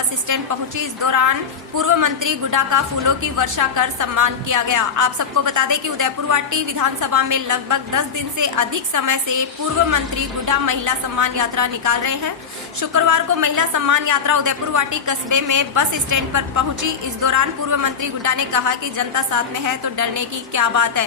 Bus stand पहुंची। इस दौरान पूर्व मंत्री गुड्डा का फूलों की वर्षा कर सम्मान किया गया। आप सबको बता दें कि उदयपुर वाटी विधानसभा में लगभग 10 दिन से अधिक समय से पूर्व मंत्री गुड्डा महिला सम्मान यात्रा निकाल रहे हैं। शुक्रवार को महिला सम्मान यात्रा उदयपुर वाटी कस्बे में बस स्टैंड पर पहुंची। इस दौरान पूर्व मंत्री गुड्डा ने कहा कि जनता साथ में है तो डरने की क्या बात है।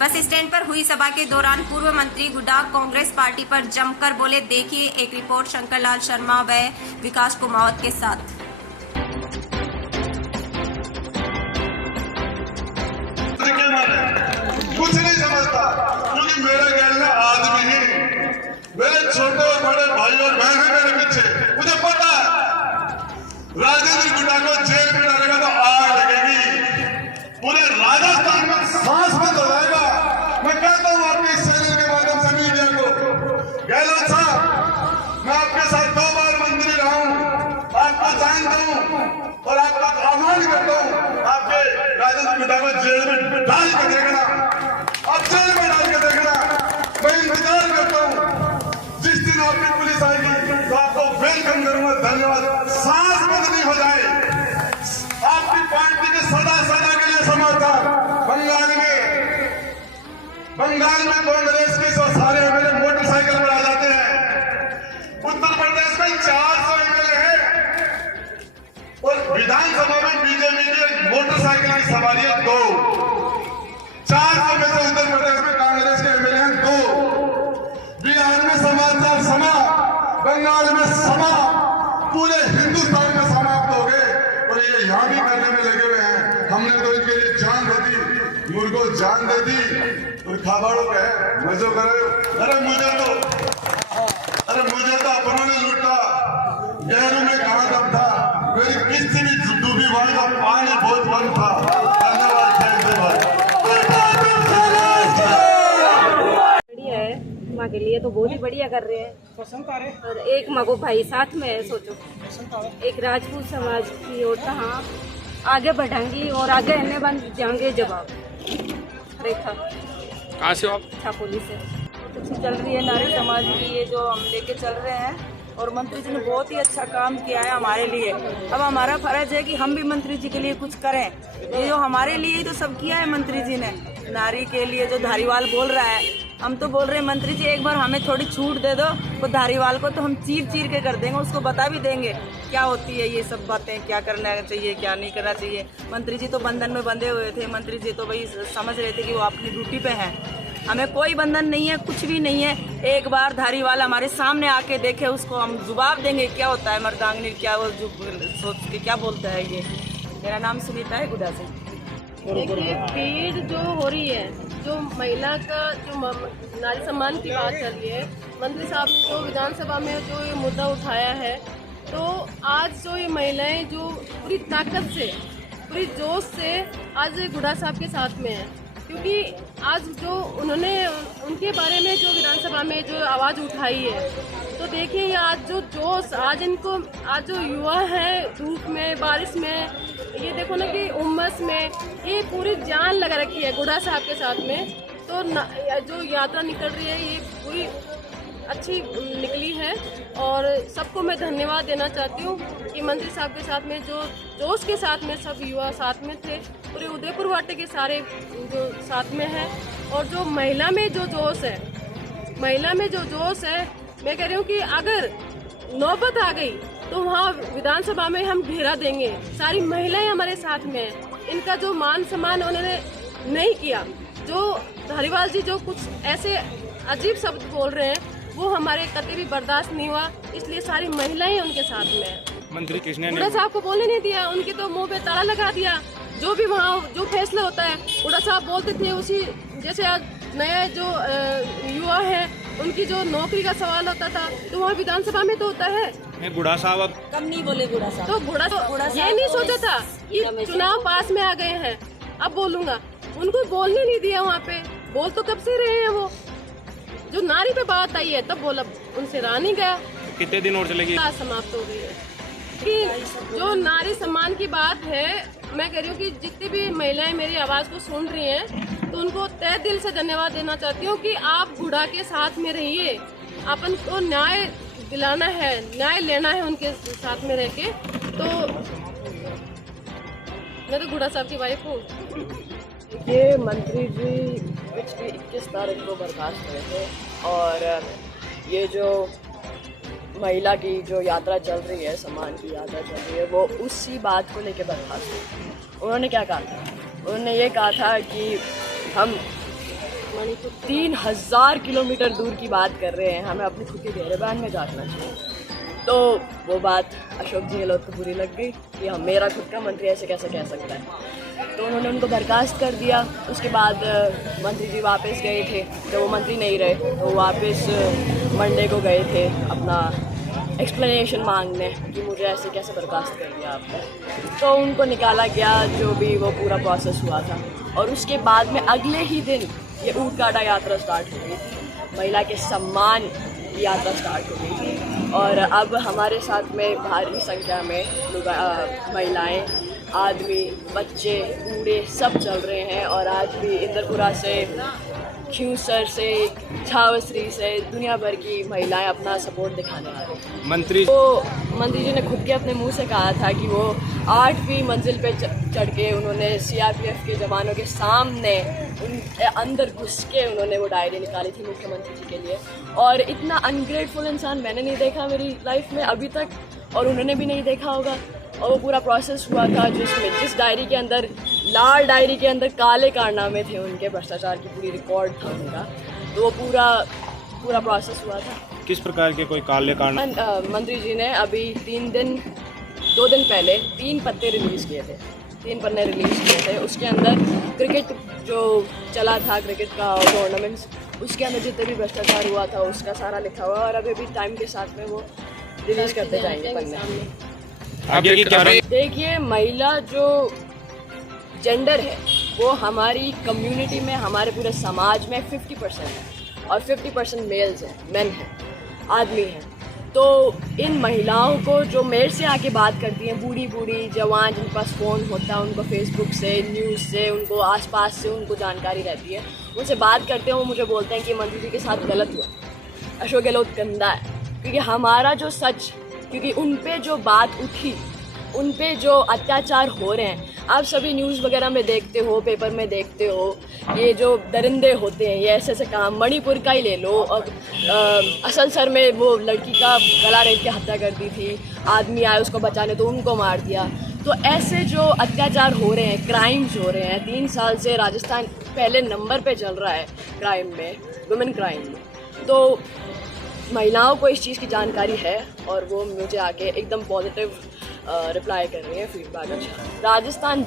बस स्टैंड पर हुई सभा के दौरान पूर्व मंत्री गुड्डा कांग्रेस पार्टी पर जमकर बोले। देखिए एक रिपोर्ट शंकर लाल शर्मा व विकास कुमावत के साथ। कुछ नहीं समझता क्योंकि मेरा कहना आदमी ही मेरे छोटे और बड़े भाई और बहन है मेरे पीछे। मुझे पता है राजेंद्र गुड्डा को जेल में डालेगा तो आग लगेगी, पूरे राजस्थान में सांस बंद हो जाएगा। मैं कहता हूँ आपके इस चैनल के माध्यम से मीडिया को, गहलोत साहब मैं आपके साथ 2 बार मंत्री रहा हूँ, आपको जानता हूँ और आपका आह्वान करता हूँ आपके राजेंद्र गुड्डा को जेल में डाल के देखना, अब जेल में डाल के देखना। मैं इंतजार करता हूँ जिस दिन आपकी पुलिस आएगी तो आपको वेलकम करूंगा। धन्यवाद। सांस बंद नहीं हो जाए। आपकी पार्टी के सदा सदा के लिए समर्थन। बंगाल में कांग्रेस के जो सारे एमएलए मोटरसाइकिल पर आ जाते हैं। उत्तर प्रदेश में 400 एमएलए हैं और विधानसभा में बीजेपी की मोटरसाइकिल की सवारियां 2। 400 में से उत्तर प्रदेश में कांग्रेस के एमएलए हैं 2। बिहार में समाचार समा, बंगाल में समा, पूरे हिंदुस्तान में समाप्त हो गए और ये यहाँ भी करने में लगे हुए हैं। हमने तो इनके लिए जान दे दी, मुर्गो जान दे दी और खाबाड़ों पे मजो करे। अरे मुझे तो अपनों ने लूटा। गहरों में कहा दम था, मेरी किस्ती भी डूबी भाई का पानी बहुत बंद था। धन्यवाद। बढ़िया है, माँ के लिए तो बहुत ही बढ़िया कर रहे हैं। पसंद आ रहे और एक मगो भाई साथ में है, सोचो एक राजपूत समाज की ओर हाँ आगे बढ़ाएंगी और आगे रहने बन जाएंगे। जवाब रेखा कहाँ से हो आप? छापोली से अच्छी चल रही है नारी समाज की, ये जो हम लेके चल रहे हैं और मंत्री जी ने बहुत ही अच्छा काम किया है हमारे लिए। अब हमारा फर्ज है कि हम भी मंत्री जी के लिए कुछ करें। ये जो हमारे लिए ही तो सब किया है मंत्री जी ने, नारी के लिए जो धारीवाल बोल रहा है, हम तो बोल रहे हैं मंत्री जी एक बार हमें थोड़ी छूट दे दो वो धारीवाल को, तो हम चीर चीर के कर देंगे, उसको बता भी देंगे क्या होती है ये सब बातें, क्या करना चाहिए क्या नहीं करना चाहिए। मंत्री जी तो बंधन में बंधे हुए थे, मंत्री जी तो भाई समझ रहे थे कि वो अपनी ड्यूटी पे हैं। हमें कोई बंधन नहीं है, कुछ भी नहीं है। एक बार धारीवाल हमारे सामने आके देखे, उसको हम जवाब देंगे क्या होता है मर्दांगनी, क्या वो सोच के क्या बोलता है ये। मेरा नाम सुनीता है गुड्डा से। देखिए भीड़ जो हो रही है, जो महिला का जो नारी सम्मान की बात चल रही है, मंत्री साहब ने जो विधानसभा में जो ये मुद्दा उठाया है, तो आज जो ये महिलाएं जो पूरी ताकत से पूरी जोश से आज गुड्डा साहब के साथ में है, क्योंकि आज जो उन्होंने उनके बारे में जो विधानसभा में जो आवाज़ उठाई है, तो देखिए आज जो जोश आज इनको आज जो युवा है धूप में बारिश में, ये देखो ना कि उमस में ये पूरी जान लगा रखी है गुड्डा साहब के साथ में। तो जो यात्रा निकल रही है ये पूरी अच्छी निकली है और सबको मैं धन्यवाद देना चाहती हूँ कि मंत्री साहब के साथ में जो जोश के साथ में सब युवा साथ में थे, पूरे उदयपुर वाटे के सारे जो साथ में हैं। और जो महिला में जो जोश है, मैं कह रही हूँ कि अगर नौबत आ गई तो वहाँ विधानसभा में हम घेरा देंगे। सारी महिलाएं हमारे साथ में हैं। इनका जो मान सम्मान उन्होंने नहीं किया, जो धारीवाल जी जो कुछ ऐसे अजीब शब्द बोल रहे हैं वो हमारे कतई भी बर्दाश्त नहीं हुआ, इसलिए सारी महिलाएं उनके साथ में हैं। मंत्री कृष्ण गुड्डा साहब को बोलने नहीं दिया, उनके तो मुंह पे ताला लगा दिया। जो भी वहाँ जो फैसला होता है गुड्डा साहब बोलते थे, उसी जैसे आज नया जो युवा है उनकी जो नौकरी का सवाल होता था तो वहाँ विधानसभा में तो होता है। गुड्डा साहब अब कम नहीं बोले गुड्डा साहब, तो गुड्डा ये नहीं सोचा था कि चुनाव पास में आ गए हैं अब बोलूंगा, उनको बोलने नहीं दिया। वहाँ पे बोल तो कब से रहे हैं वो, जो नारी पे बात आई है तब बोला, उनसे रहा नहीं गया। कितने दिन और चलेगी? समाप्त हो गई है कि जो नारी सम्मान की बात है, मैं कह रही हूँ कि जितनी भी महिलाएं मेरी आवाज को सुन रही हैं तो उनको तहे दिल से धन्यवाद देना चाहती हूँ कि आप गुड्डा के साथ में रहिए, अपन को न्याय दिलाना है, न्याय लेना है उनके साथ में रह के, तो मैं तो गुड़ा साहब की वाइफ हूँ। ये मंत्री जी पिछली 21 तारीख को बर्खास्त हुए थे और ये जो महिला की जो यात्रा चल रही है, सम्मान की यात्रा चल रही है, वो उसी बात को लेकर बर्खास्त हुई। उन्होंने क्या कहा था? उन्होंने ये कहा था कि हम 3000 किलोमीटर दूर की बात कर रहे हैं, हमें अपने खुद के गिरबान में झांकना चाहिए। तो वो बात अशोक जी गहलोत को बुरी लग गई कि हम मेरा खुद का मंत्री ऐसे कैसे कह सकता है, तो उन्होंने उनको बर्खास्त कर दिया। उसके बाद मंत्री जी वापस गए थे, जब वो मंत्री नहीं रहे तो वापस मंडे को गए थे अपना एक्सप्लेनेशन मांगने कि मुझे ऐसे कैसे बर्खास्त कर दिया आपने। तो उनको निकाला गया, जो भी वो पूरा प्रोसेस हुआ था। और उसके बाद में अगले ही दिन ये ऊँट गाड़ा यात्रा स्टार्ट हो गई थी, महिला के सम्मान की यात्रा स्टार्ट हो गई थी। और अब हमारे साथ में भारी संख्या में महिलाएं, आदमी, बच्चे, बूढ़े सब चल रहे हैं। और आज भी इंदरपुरा से, खियूसर से, छावसरी से दुनिया भर की महिलाएं अपना सपोर्ट दिखाने आ रही हैं। मंत्री जी ने खुद के अपने मुंह से कहा था कि वो 8वीं मंजिल पे चढ़ के उन्होंने CRPF के जवानों के सामने उन अंदर घुस के उन्होंने वो डायरी निकाली थी मुख्यमंत्री जी के लिए। और इतना अनग्रेटफुल इंसान मैंने नहीं देखा मेरी लाइफ में अभी तक, और उन्होंने भी नहीं देखा होगा। और वो पूरा प्रोसेस हुआ था जिस डायरी के अंदर, लाल डायरी के अंदर काले कारनामे थे उनके, भ्रष्टाचार की पूरी रिकॉर्ड था उनका। तो वो पूरा प्रोसेस हुआ था। किस प्रकार के कोई काले कारण? मंत्री जी ने अभी 2 दिन पहले 3 पत्ते रिलीज़ किए थे, 3 पन्ने रिलीज़ किए थे। उसके अंदर क्रिकेट जो चला था, क्रिकेट का टूर्नामेंट्स, उसके अंदर जितने भी भ्रष्टाचार हुआ था उसका सारा लिखा हुआ है। और अभी भी टाइम के साथ में वो रिलीज़ करते जाएंगे पन्ने। आगे की क्या? देखिए, महिला जो जेंडर है वो हमारी कम्युनिटी में, हमारे पूरे समाज में 50% है और 50% मेल्स हैं, मेन हैं, आदमी हैं। तो इन महिलाओं को जो मेरे से आके बात करती हैं, बूढ़ी जवान जिनके पास फ़ोन होता है, उनको फेसबुक से, न्यूज़ से, उनको आसपास से उनको जानकारी रहती है, उनसे बात करते हैं, वो मुझे बोलते हैं कि मंत्री जी के साथ गलत हुआ, अशोक गहलोत गंदा है। क्योंकि हमारा जो सच, क्योंकि उन पे जो बात उठी, उन पे जो अत्याचार हो रहे हैं, आप सभी न्यूज़ वगैरह में देखते हो, पेपर में देखते हो, ये जो दरिंदे होते हैं, ये ऐसे काम, मणिपुर का ही ले लो। अब असलसर में वो लड़की का गला रेत के हत्या कर दी थी, आदमी आए उसको बचाने तो उनको मार दिया। तो ऐसे जो अत्याचार हो रहे हैं, क्राइम्स हो रहे हैं, 3 साल से राजस्थान पहले नंबर पे चल रहा है क्राइम में, वुमेन क्राइम में। तो महिलाओं को इस चीज़ की जानकारी है और वो मुझे आके एकदम पॉजिटिव रिप्लाई कर रही है, फीडबैक अच्छा। राजस्थान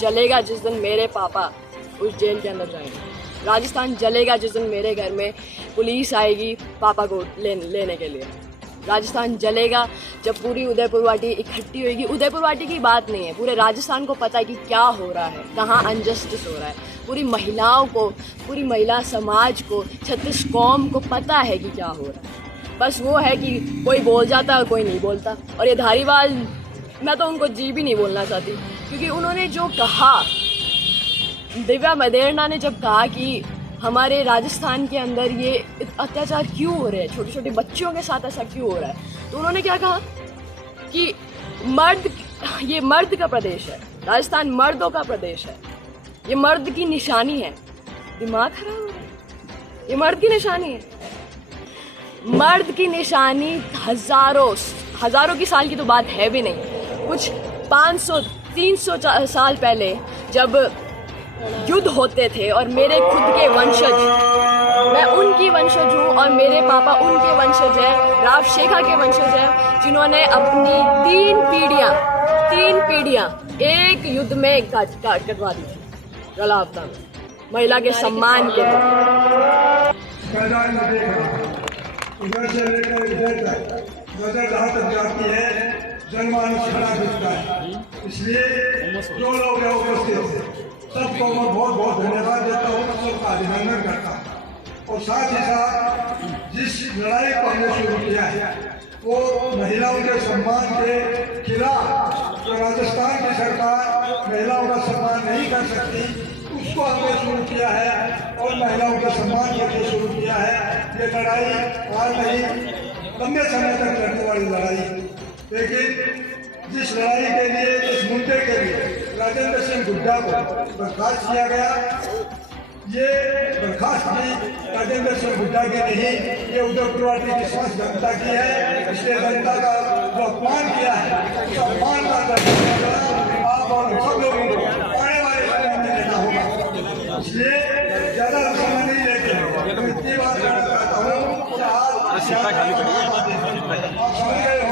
जलेगा जिस दिन मेरे पापा उस जेल के अंदर जाएंगे। राजस्थान जलेगा जिस दिन मेरे घर में पुलिस आएगी पापा को लेने के लिए। राजस्थान जलेगा जब पूरी उदयपुर वाटी इकट्ठी होगी। उदयपुर वाटी की बात नहीं है, पूरे राजस्थान को पता है कि क्या हो रहा है, कहाँ अनजस्टिस हो रहा है। पूरी महिलाओं को, पूरी महिला समाज को, 36 कौम को पता है कि क्या हो रहा है। बस वो है कि कोई बोल जाता है, कोई नहीं बोलता। और ये धारीवाल, मैं तो उनको जी भी नहीं बोलना चाहती, क्योंकि उन्होंने जो कहा, दिव्या मदेरणा ने जब कहा कि हमारे राजस्थान के अंदर ये अत्याचार क्यों हो रहे हैं, छोटे छोटे बच्चों के साथ ऐसा क्यों हो रहा है, तो उन्होंने क्या कहा कि ये मर्द का प्रदेश है, राजस्थान मर्दों का प्रदेश है, ये मर्द की निशानी है। दिमाग खराब हो रहा है, ये मर्द की निशानी है। मर्द की निशानी हजारों की साल की तो बात है भी नहीं, कुछ 500-300 साल पहले जब युद्ध होते थे और मेरे खुद के वंशज, मैं उनकी वंशज हूँ और मेरे पापा उनके वंशज हैं, राव शेखा के वंशज हैं, जिन्होंने अपनी 3 पीढ़ियाँ एक युद्ध में कटवा दी थी गलावता में, महिला के सम्मान के लिए। उधर से लेकर इधर तक नजर जहाँ तक जाती है, जनमानस खड़ा दिखता है। इसलिए जो लोग हैं उपस्थित सबको मैं बहुत बहुत धन्यवाद देता हूँ, सबका अभिनंदन करता हूँ। और साथ ही साथ जिस लड़ाई को हमने शुरू किया है वो महिलाओं के सम्मान के खिलाफ, जो राजस्थान की सरकार महिलाओं का सम्मान नहीं कर सकती, उसको हमने शुरू किया है और महिलाओं का सम्मान करके शुरू किया है। ये लड़ाई आज नहीं, लंबे समय तक लड़ने वाली लड़ाई। लेकिन जिस लड़ाई के लिए, इस मुद्दे के लिए राजेंद्र सिंह हुड्डा को बर्खास्त किया गया, ये बर्खास्त भी राजेंद्र सिंह हुड्डा की नहीं, ये उदयपुरवाटी की समस्त जनता की है। इसलिए जनता का जो अपमान किया है, उस अपमान का दर्जा आप और सब लोगों को आने वाले समय में लेना होगा। इसलिए ज्यादा समय नहीं लेके तो इतनी बात कहना चाहता हूँ कि आज आप समझ गए